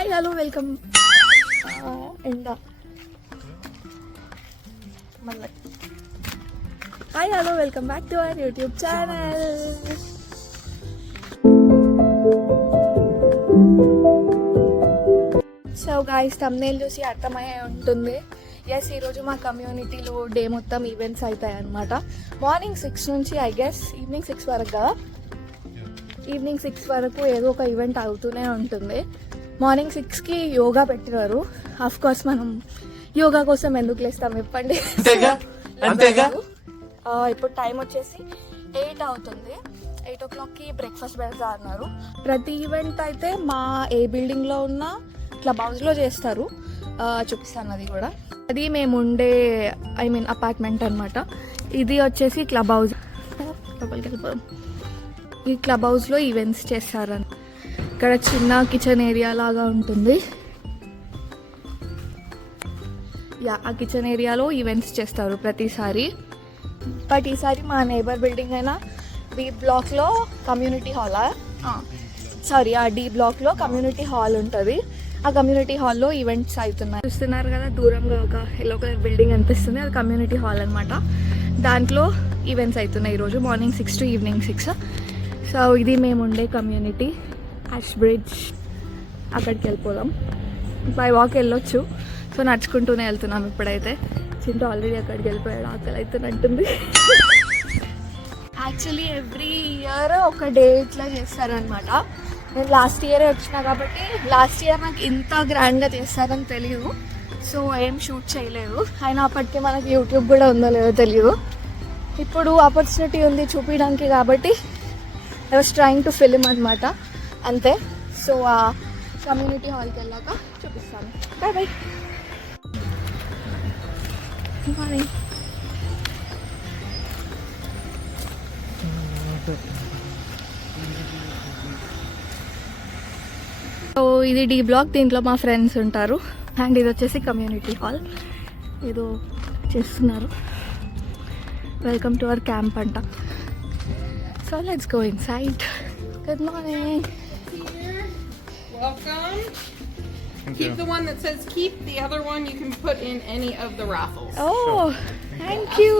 Hi hello welcome ఎండ మళ్ళీ hi hello welcome back to our YouTube channel. So guys thumbnail చూసి అర్థమయ్యే ఉంటుంది. ఎస్, ఈరోజు మా కమ్యూనిటీలో డే మొత్తం ఈవెంట్స్ అవుతాయి అన్నమాట. మార్నింగ్ 6 నుంచి ఐ గెస్ ఈవినింగ్ 6 వరకు కదా, ఈవినింగ్ 6 వరకు ఏదో ఒక ఈవెంట్ అవుతూనే ఉంటుంది. మార్నింగ్ 6కి యోగా పెట్టినారు. ఆఫ్ కోర్స్ మనం యోగా కోసం ఎందుకు లేస్తాం చెప్పండి. ఇప్పుడు టైం వచ్చేసి 8 అవుతుంది. 8 o'clockకి బ్రేక్ఫాస్ట్ పెడతా అన్నారు. ప్రతి ఈవెంట్ అయితే మా ఏ బిల్డింగ్లో ఉన్న క్లబ్ హౌస్లో చేస్తారు. చూపిస్తాను అది కూడా. అది మేము ఉండే అపార్ట్మెంట్ అనమాట. ఇది వచ్చేసి క్లబ్ హౌస్. లోపలికి వెళ్ళిపోయాం. ఈ క్లబ్ హౌస్లో ఈవెంట్స్ చేస్తారని. ఇక్కడ చిన్న కిచెన్ ఏరియా లాగా ఉంటుంది. ఆ కిచెన్ ఏరియాలో ఈవెంట్స్ చేస్తారు ప్రతిసారి. బట్ ఈసారి మా నేబర్ బిల్డింగ్ అయినా బి బ్లాక్లో కమ్యూనిటీ హాల్, ఆ డి బ్లాక్లో కమ్యూనిటీ హాల్ ఉంటుంది. ఆ కమ్యూనిటీ హాల్లో ఈవెంట్స్ అవుతున్నాయి. చూస్తున్నారు కదా, దూరంగా ఒక ఎల్లో కలర్ బిల్డింగ్ అనిపిస్తుంది. అది కమ్యూనిటీ హాల్ అనమాట. దాంట్లో ఈవెంట్స్ అవుతున్నాయి ఈరోజు మార్నింగ్ 6 to ఈవినింగ్ 6. సో ఇది మేము ఉండే కమ్యూనిటీ యాష్ బ్రిడ్జ్. అక్కడికి వెళ్ళిపోదాం. బై వాక్ వెళ్ళొచ్చు. సో నడుచుకుంటూనే వెళ్తున్నాం ఇప్పుడైతే. చింటూ ఆల్రెడీ అక్కడికి వెళ్ళిపోయాడు. ఆకలి అవుతున్నట్టుంది. యాక్చువల్లీ ఎవ్రీ ఇయర్ ఒక డే ఇట్లా చేస్తారనమాట. నేను లాస్ట్ ఇయరే వచ్చినా కాబట్టి లాస్ట్ ఇయర్ నాకు ఇంత గ్రాండ్గా చేస్తారని తెలియదు. సో ఏం షూట్ చేయలేదు. అయినా అప్పటికే మనకి యూట్యూబ్ కూడా ఉందో లేదో తెలియదు. ఇప్పుడు ఆపర్చునిటీ ఉంది చూపించడానికి కాబట్టి I was trying to film అనమాట, అంతే. సో ఆ కమ్యూనిటీ హాల్కి వెళ్ళాక చూపిస్తాను. Bye bye. మార్నింగ్. సో ఇది డి బ్లాక్. దీంట్లో మా ఫ్రెండ్స్ ఉంటారు. అండ్ ఇది వచ్చేసి కమ్యూనిటీ హాల్. ఏదో చేస్తున్నారు. వెల్కమ్ టు అవర్ క్యాంప్ అంట. So let's go inside. Good morning. Welcome. Keep the one that says keep. The other one you can put in any of the raffles. Oh, thank you.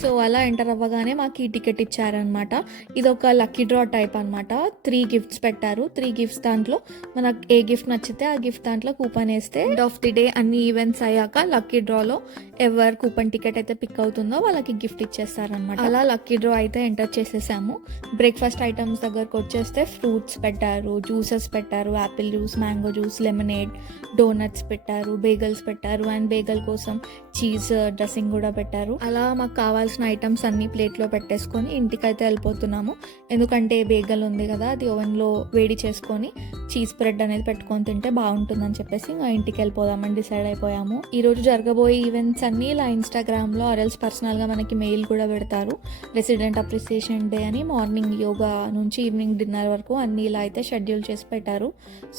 So అలా enter అవ్వగానే మాకు ఈ ticket ఇచ్చారనమాట. ఇది ఒక lucky draw type అనమాట. 3 gifts పెట్టారు. 3 gifts దాంట్లో మనకు ఏ గిఫ్ట్ నచ్చితే ఆ గిఫ్ట్ దాంట్లో కూపన్ వేస్తే ఎండ్ ఆఫ్ ది డే అన్ని ఈవెంట్స్ అయ్యాక లక్కీ డ్రాలో ఎవరు కూపన్ టికెట్ అయితే పిక్ అవుతుందో వాళ్ళకి గిఫ్ట్ ఇచ్చేస్తారనమాట. అలా లక్కీ డ్రా అయితే ఎంటర్ చేసేసాము. బ్రేక్ఫాస్ట్ ఐటమ్స్ దగ్గరకు వచ్చేస్తే ఫ్రూట్స్ పెట్టారు, జ్యూసెస్ పెట్టారు, Apple juice, mango juice, lemonade, donuts పెట్టారు, బేగల్స్ పెట్టారు. అండ్ బేగల్ కోసం చీజ్ డ్రెస్సింగ్ కూడా పెట్టారు. అలా మాకు కావాల్సిన ఐటమ్స్ అన్ని ప్లేట్లో పెట్టేసుకొని ఇంటికైతే వెళ్ళిపోతున్నాము. ఎందుకంటే బేగల్ ఉంది కదా, అది ఓవెన్లో వేడి చేసుకొని చీజ్ బ్రెడ్ అనేది పెట్టుకొని తింటే బాగుంటుందని చెప్పేసి ఇంకా ఇంటికి వెళ్ళిపోదామని డిసైడ్ అయిపోయాము. ఈరోజు జరగబోయే ఈవెంట్స్ అన్నీ ఇలా ఇన్స్టాగ్రామ్లో ఆర్ఎల్స్ పర్సనల్గా మనకి మెయిల్ కూడా పెడతారు. రెసిడెంట్ అప్రిసియేషన్ డే అని మార్నింగ్ యోగా నుంచి ఈవినింగ్ డిన్నర్ వరకు అన్నీ ఇలా అయితే షెడ్యూల్ చేసి పెట్టారు.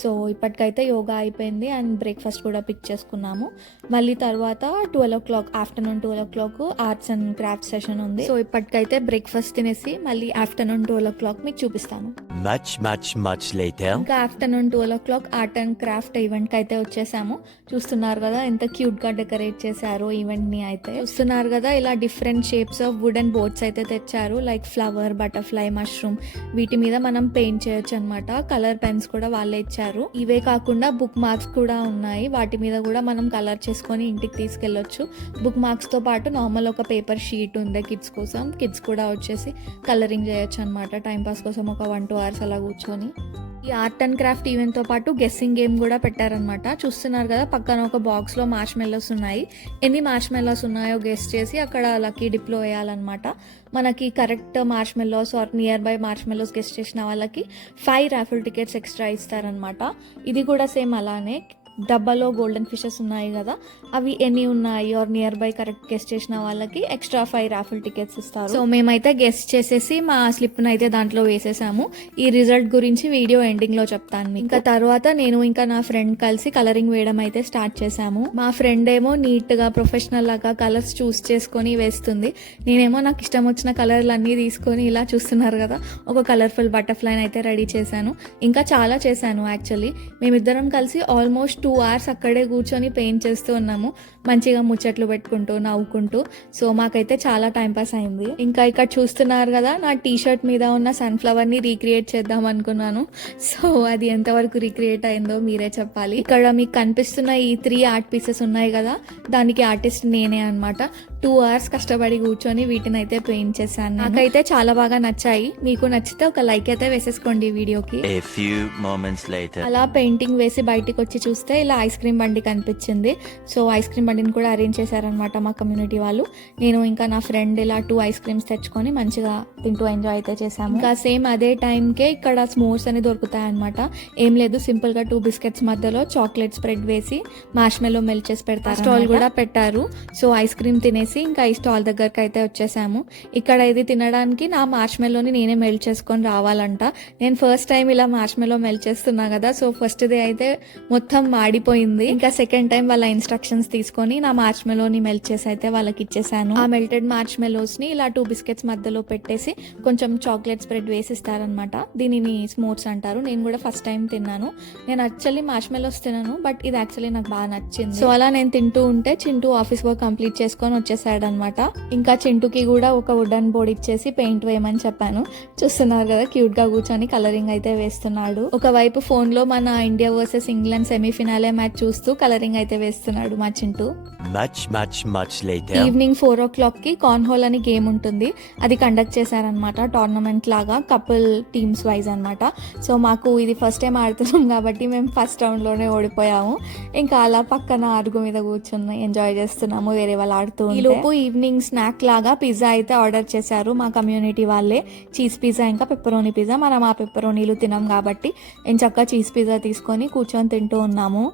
సో ఇప్పటికైతే యోగా అయిపోయింది అండ్ బ్రేక్ఫాస్ట్ కూడా పిక్ చేసుకున్నాము. మళ్ళీ తర్వాత 12 o'clock afternoon 12 o'clock arts and craft session ఉంది. సో ఇప్పటికైతే బ్రేక్ఫాస్ట్ తినేసి మళ్ళీ ఆఫ్టర్నూన్ 12 o'clock మీకు చూపిస్తాను. ఇంకా afternoon 12 o'clock art and craft event కి అయితే వచ్చేసాము. చూస్తున్నారు కదా ఎంత క్యూట్ గా డెకరేట్ చేశారు ఈవెంట్ ని అయితే. చూస్తున్నారు కదా ఇలా different shapes of wooden boards అయితే తెచ్చారు. Like flower, butterfly, mushroom. వీటి మీద మనం పెయింట్ చేయొచ్చు అనమాట. కలర్ పెన్స్ కూడా వాళ్ళే ఇచ్చారు. ఇవే కాకుండా బుక్ మార్క్స్ కూడా ఉన్నాయి. వాటి మీద కూడా మనం కలర్ చేసుకొని ఇంటికి తీసుకెళ్ళొచ్చు. బుక్ మార్క్స్ తో పాటు నార్మల్ ఒక పేపర్ షీట్ ఉంది కిడ్స్ కోసం. కిడ్స్ కూడా వచ్చేసి కలరింగ్ చేయొచ్చు అనమాట. టైంపాస్ కోసం ఒక 1-2 hours అలా కూర్చొని. ఈ ఆర్ట్ అండ్ క్రాఫ్ట్ ఈవెంట్తో పాటు గెస్సింగ్ గేమ్ కూడా పెట్టారనమాట. చూస్తున్నారు కదా, పక్కన ఒక బాక్స్లో మార్ష్ మెల్లోస్ ఉన్నాయి. ఎన్ని మార్ష్ మెల్లోస్ ఉన్నాయో గెస్ చేసి అక్కడ లక్కీ డిప్లో వేయాలన్నమాట. మనకి correct marshmallows or near by marshmallows guess చేసిన వాళ్ళకి 5 raffle tickets ఎక్స్ట్రా ఇస్తారనమాట. ఇది కూడా సేమ్ అలానే డబ్బాలో గోల్డెన్ ఫిషెస్ ఉన్నాయి కదా, అవి ఎన్ని ఉన్నాయి or near by correct guess చేసిన వాళ్ళకి ఎక్స్ట్రా 5 రాఫుల్ టికెట్స్ ఇస్తారు. సో మేమైతే గెస్ట్ చేసేసి మా స్లిప్ని అయితే దాంట్లో వేసేసాము. ఈ రిజల్ట్ గురించి వీడియో ఎండింగ్ లో చెప్తాను. ఇంకా తర్వాత నేను ఇంకా నా ఫ్రెండ్ కలిసి కలరింగ్ వేయడం అయితే స్టార్ట్ చేసాము. మా ఫ్రెండ్ ఏమో నీట్ గా ప్రొఫెషనల్ లాగా కలర్స్ చూస్ చేసుకొని వేస్తుంది. నేనేమో నాకు ఇష్టం వచ్చిన కలర్లు అన్ని తీసుకొని ఇలా చూస్తున్నారు కదా, ఒక కలర్ఫుల్ బటర్ఫ్లైని అయితే రెడీ చేశాను. ఇంకా చాలా చేశాను యాక్చువల్లీ. మేమిద్దరం కలిసి ఆల్మోస్ట్ 2 hours అక్కడే కూర్చొని పెయింట్ చేస్తూ ఉన్నాము, మంచిగా ముచ్చట్లు పెట్టుకుంటూ నవ్వుకుంటూ. సో మాకైతే చాలా టైం పాస్ అయింది. ఇంకా ఇక్కడ చూస్తున్నారు కదా, నా టీ షర్ట్ మీద ఉన్న సన్ఫ్లవర్ ని రీక్రియేట్ చేద్దాం అనుకున్నాను. సో అది ఎంతవరకు రీక్రియేట్ అయిందో మీరే చెప్పాలి. ఇక్కడ మీకు కనిపిస్తున్న ఈ 3 ఆర్ట్ పీసెస్ ఉన్నాయి కదా, దానికి ఆర్టిస్ట్ నేనే అన్నమాట. 2 hours కష్టపడి కూర్చొని వీటిని అయితే పెయింట్ చేశాను. నాకైతే చాలా బాగా నచ్చాయి. మీకు నచ్చితే ఒక లైక్ అయితే వేసేసుకోండి ఈ వీడియోకి. A few moments later. అలా పెయింటింగ్ వేసి బయటికి వచ్చి చూస్తే ఇలా ఐస్ క్రీమ్ బండి కనిపించింది. సో ఐస్ క్రీమ్ బండిని కూడా అరేంజ్ చేశారనమాట మా కమ్యూనిటీ వాళ్ళు. నేను ఇంకా నా ఫ్రెండ్ ఇలా 2 ఐస్ క్రీమ్స్ తెచ్చుకొని మంచిగా తింటూ ఎంజాయ్ అయితే చేసాము. ఇంకా సేమ్ అదే టైంకే ఇక్కడ స్మోర్స్ అని దొరుకుతాయి అనమాట. ఏం లేదు, సింపుల్ గా 2 బిస్కెట్స్ మధ్యలో చాక్లెట్ స్ప్రెడ్ వేసి మార్ష్మెల్లో మెల్ట్ చేసి పెడతారు. స్టాల్ కూడా పెట్టారు. సో ఐస్ క్రీమ్ తినేసి ఇంకా ఈ స్టాల్ దగ్గరకు అయితే వచ్చేసాము. ఇక్కడ ఇది తినడానికి నా మార్ష్మెల్లోని నేనే మెల్ట్ చేసుకొని రావాలంట. నేను ఫస్ట్ టైం ఇలా మార్ష్మెల్లో మెల్ట్ చేస్తున్నా కదా, సో ఫస్ట్ డే అయితే మొత్తం మాడిపోయింది. ఇంకా సెకండ్ టైం వాళ్ళ ఇన్స్ట్రక్షన్స్ తీసుకొని నా మార్ష్మెల్లోని మెల్ట్ చేసి అయితే వాళ్ళకి ఇచ్చేసాను. ఆ మెల్టెడ్ మార్ష్మెల్లోస్ ని ఇలా 2 బిస్కెట్స్ మధ్యలో పెట్టేసి కొంచెం చాక్లెట్ స్ప్రెడ్ వేసి ఇస్తారనమాట. దీనిని స్మోర్స్ అంటారు. నేను కూడా ఫస్ట్ టైం తిన్నాను. నేను యాక్చువల్లీ మార్ష్మెల్లోస్ తిన్నాను, బట్ ఇది యాక్చువల్లీ నాకు బాగా నచ్చింది. సో అలా నేను తింటూ ఉంటే చింటూ ఆఫీస్ వర్క్ కంప్లీట్ చేసుకొని వచ్చేసాడనమాట. ఇంకా చింటూకి కూడా ఒక వుడెన్ బోర్డ్ ఇచ్చేసి పెయింట్ వేయమని చెప్పాను. చూస్తున్నారు కదా, క్యూట్ గా కూర్చొని కలరింగ్ అయితే వేస్తున్నాడు. ఒకవైపు ఫోన్ లో మన ఇండియా వర్సెస్ ఇంగ్లాండ్ సెమీఫినాలే మ్యాచ్ చూస్తూ కలరింగ్ అయితే వేస్తున్నాడు మా Chintu. Much later. Evening 4 o'clock కి కార్న్హోల్ అని గేమ్ ఉంటుంది. అది కండక్ట్ చేశారనమాట, టోర్నమెంట్ లాగా కపుల్ టీమ్స్ వైజ్ అన్నమాట. సో మాకు ఇది ఫస్ట్ టైం ఆడుతున్నాం కాబట్టి మేము ఫస్ట్ రౌండ్ లోనే ఓడిపోయాము. ఇంకా అలా పక్కన అరుగు మీద కూర్చుని ఎంజాయ్ చేస్తున్నాము వేరే వాళ్ళు ఆడుతూ. ఈ లోపు ఈవినింగ్ స్నాక్ లాగా పిజ్జా అయితే ఆర్డర్ చేశారు మా కమ్యూనిటీ వాళ్ళే. చీజ్ పిజ్జా ఇంకా పెప్పరోనీ పిజ్జా. మనం ఆ పెప్పరోనీలు తినాం కాబట్టి ఎంచక్కా చీజ్ పిజ్జా తీసుకొని కూర్చొని తింటూ ఉన్నాము.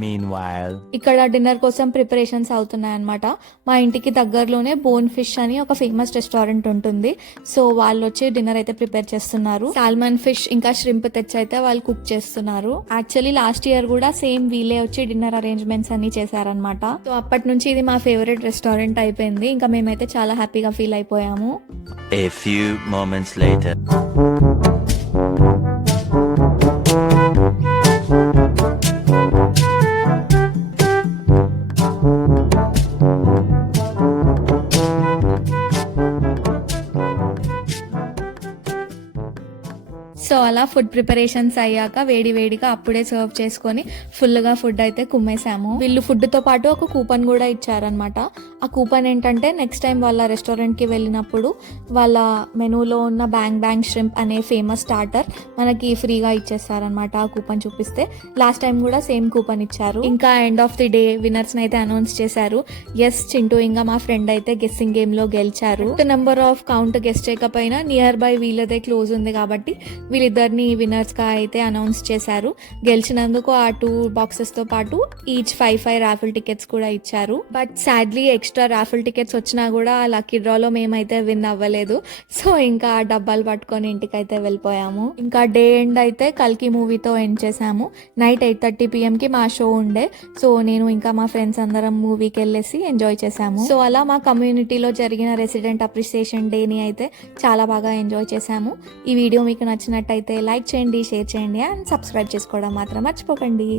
Meanwhile. ఇక్కడ డిన్నర్ కోసం ప్రిపరేషన్స్ అవుతున్నాయి అనమాట. మా ఇంటికి దగ్గరలోనే బోన్ ఫిష్ అని ఒక ఫేమస్ రెస్టారెంట్ ఉంటుంది. సో వాళ్ళు వచ్చి డిన్నర్ అయితే ప్రిపేర్ చేస్తున్నారు. సాల్మన్ ఫిష్ ఇంకా ష్రింప్ తెచ్చి అయితే వాళ్ళు కుక్ చేస్తున్నారు. యాక్చువల్లీ లాస్ట్ ఇయర్ కూడా సేమ్ వీళ్ళే వచ్చి డిన్నర్ అరేంజ్మెంట్స్ అన్ని చేశారనమాట. సో అప్పటి నుంచి ఇది మా ఫేవరెట్ రెస్టారెంట్ అయిపోయింది. ఇంకా మేమైతే చాలా హ్యాపీగా ఫీల్ అయిపోయాము. A few moments later. So అలా ఫుడ్ ప్రిపరేషన్స్ అయ్యాక వేడిగా అప్పుడే సర్వ్ చేసుకొని ఫుల్గా ఫుడ్ అయితే కుమ్మేసాము. వీళ్ళు ఫుడ్ తో పాటు ఒక కూపన్ కూడా ఇచ్చారనమాట. ఆ కూపన్ ఏంటంటే నెక్స్ట్ టైం వాళ్ళ రెస్టారెంట్ కి వెళ్ళినప్పుడు వాళ్ళ మెనూలో ఉన్న బ్యాంగ్ ష్రింప్ అనే ఫేమస్ స్టార్టర్ మనకి ఫ్రీగా ఇచ్చేస్తారనమాట. ఆ కూపన్ చూపిస్తే లాస్ట్ టైం కూడా సేమ్ కూపన్ ఇచ్చారు. ఇంకా end of the day winners అయితే అనౌన్స్ చేశారు. ఎస్, చింటూ ఇంకా మా ఫ్రెండ్ అయితే గెస్సింగ్ గేమ్ లో గెలిచారు. నెంబర్ ఆఫ్ కౌంట్ గెస్ట్ చేయకపోయినా నియర్ బై వీళ్ళదే క్లోజ్ ఉంది కాబట్టి వీళ్ళిద్దరిని విన్నర్స్ గా అయితే అనౌన్స్ చేశారు. గెలిచినందుకు ఆ 2 బాక్సెస్ తో పాటు ఈచ్ 5 రాఫిల్ టికెట్స్ కూడా ఇచ్చారు. But sadly extra raffle tickets వచ్చినా కూడా ఆ లక్కీ డ్రాలో మేమైతే విన్ అవ్వలేదు. సో ఇంకా ఆ డబ్బాలు పట్టుకొని ఇంటికైతే వెళ్ళిపోయాము. ఇంకా డే ఎండ్ అయితే కల్కి మూవీతో ఎండ్ చేసాము. నైట్ 8:30 PM కి మా షో ఉండే. సో నేను ఇంకా మా ఫ్రెండ్స్ అందరం మూవీకి వెళ్ళేసి ఎంజాయ్ చేసాము. సో అలా మా కమ్యూనిటీలో జరిగిన రెసిడెంట్ అప్రిసియేషన్ డేని అయితే చాలా బాగా ఎంజాయ్ చేసాము. ఈ వీడియో మీకు నచ్చినట్టయితే లైక్ చేయండి, షేర్ చేయండి అండ్ సబ్స్క్రైబ్ చేసుకోవడం మాత్రం మర్చిపోకండి.